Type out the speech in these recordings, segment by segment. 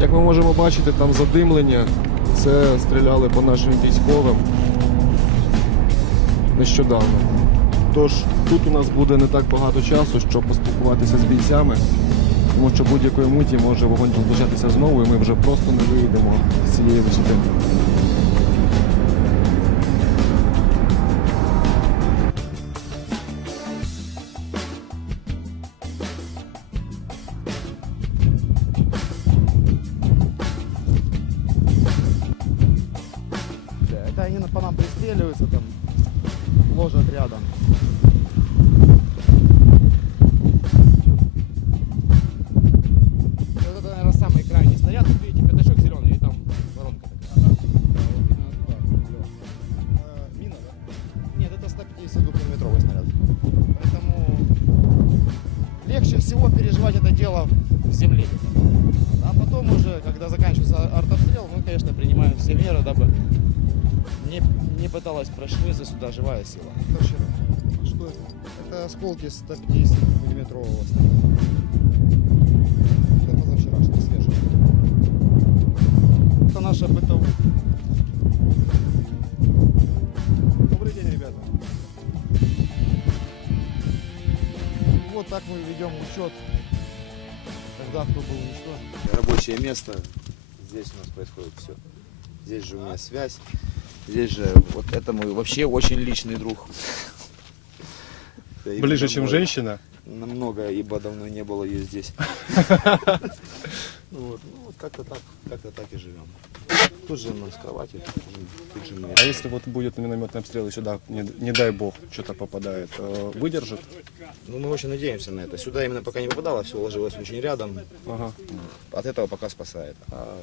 Як ми можемо бачити, там задимлення. Це стріляли по нашим військовим нещодавно. Тож тут у нас буде не так багато часу, щоб поспілкуватися з бійцями, тому що будь-якої миті може вогонь розпочатися знову, і ми вже просто не виїдемо з цієї висоти. Пристреливаются там, ложат рядом. Вот это, наверное, самый крайний снаряд, вот видите, пятачок зеленый, и там воронка такая. Мина, да? Нет, это 152-километровый снаряд. Поэтому легче всего переживать это дело в земле. А потом уже, когда заканчивается артобстрел, мы, конечно, принимаем все меры, дабы не, пыталась прошвырнуться сюда живая сила. Что это? Это осколки 150 миллиметрового. Это позавчерашний, свежий. Это наша бытовуха. Добрый день, ребята. Вот так мы ведем учет, когда кто был уничтожен. рабочее место. Здесь у нас происходит все. Здесь же у меня связь. Здесь же вот это мой вообще очень личный друг. Ближе, чем женщина. Намного, ибо давно не было ее здесь. Ну вот, ну вот как-то так, как-то так и живем. Тут же у нас кровати, тут же. А если вот будет минометный обстрел и сюда, не, не дай бог, что-то попадает, э, выдержит? Ну мы очень надеемся на это. Сюда именно пока не попадало, все ложилось очень рядом. Ага. От этого пока спасает. А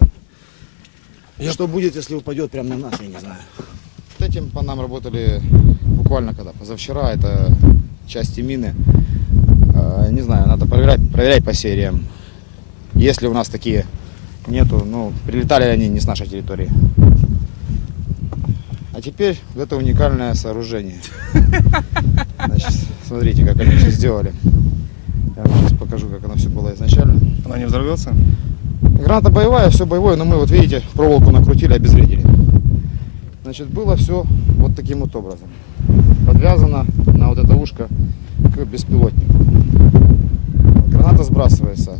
Я- Что будет, если упадет прямо на нас, я не знаю. Этим по нам работали буквально когда? Позавчера, это части мины. А, Не знаю, надо проверять, проверять по сериям. Если у нас такие нету, ну, прилетали они не с нашей территории. А теперь вот это уникальное сооружение. Значит, смотрите, как они все сделали. Я вам сейчас покажу, как оно все было изначально. Она не взорвется? Граната боевая, все боевое, но мы вот видите, проволоку накрутили, обезвредили. Значит, было все вот таким вот образом. Подвязано на вот это ушко к беспилотнику. Граната сбрасывается.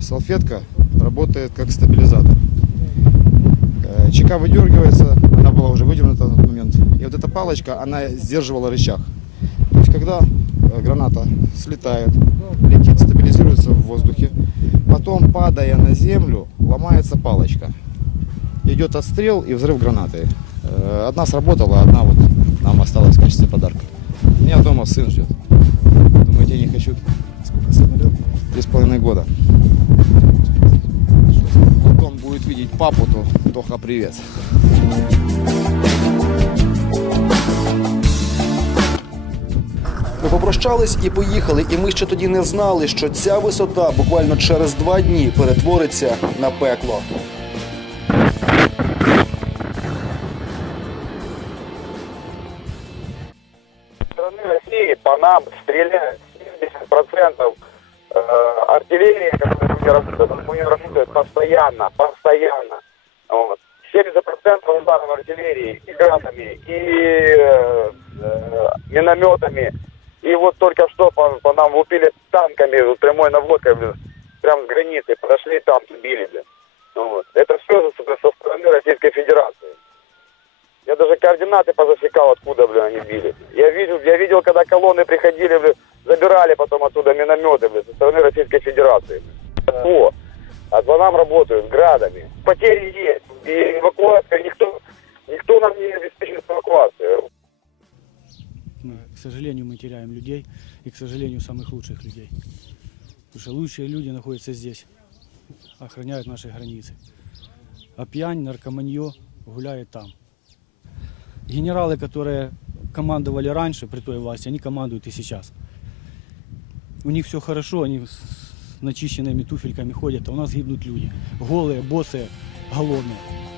Салфетка работает как стабилизатор. Э, ЧК выдергивается, она была уже выдернута на тот момент. И вот эта палочка, она сдерживала рычаг. То есть, когда граната слетает, летит, стабилизируется в воздухе, Потом, падая на землю, ломается палочка. Идет отстрел и взрыв гранаты. Э, Одна сработала, одна вот нам осталась в качестве подарка. Меня дома сын ждет. Думаете, я не хочу? Сколько сыну? Три с половиной года. Вот он будет видеть папу, то Тоха, привет. попрощались і поїхали, і ми ще тоді не знали, що ця висота буквально через два дні перетвориться на пекло. стороны России по нам стреляют 70% э, артиллерии, которая у нее работает, у нее работает постоянно, постоянно. Вот. 70% ударов артиллерии и гранатами, и э, э, минометами. И вот только что по, по нам лупили танками, прямой наводкой, блин, прям с границы. Подошли там, сбили, блин. Вот. Это все со стороны Российской Федерации. Я даже координаты позасекал, откуда, блин, они били. Я видел, я видел, когда колонны приходили, блин, забирали потом оттуда минометы, блин, со стороны Российской Федерации. блин. О, а по нам работают градами. Потери есть. И эвакуация, теряем людей и, к сожалению, самых лучших людей. Потому что лучшие люди находятся здесь, охраняют наши границы. А пьянь, наркоманье гуляет там. Генералы, которые командовали раньше при той власти, они командуют и сейчас. У них все хорошо, они с начищенными туфельками ходят, а у нас гибнут люди. Голые, босые, голодные.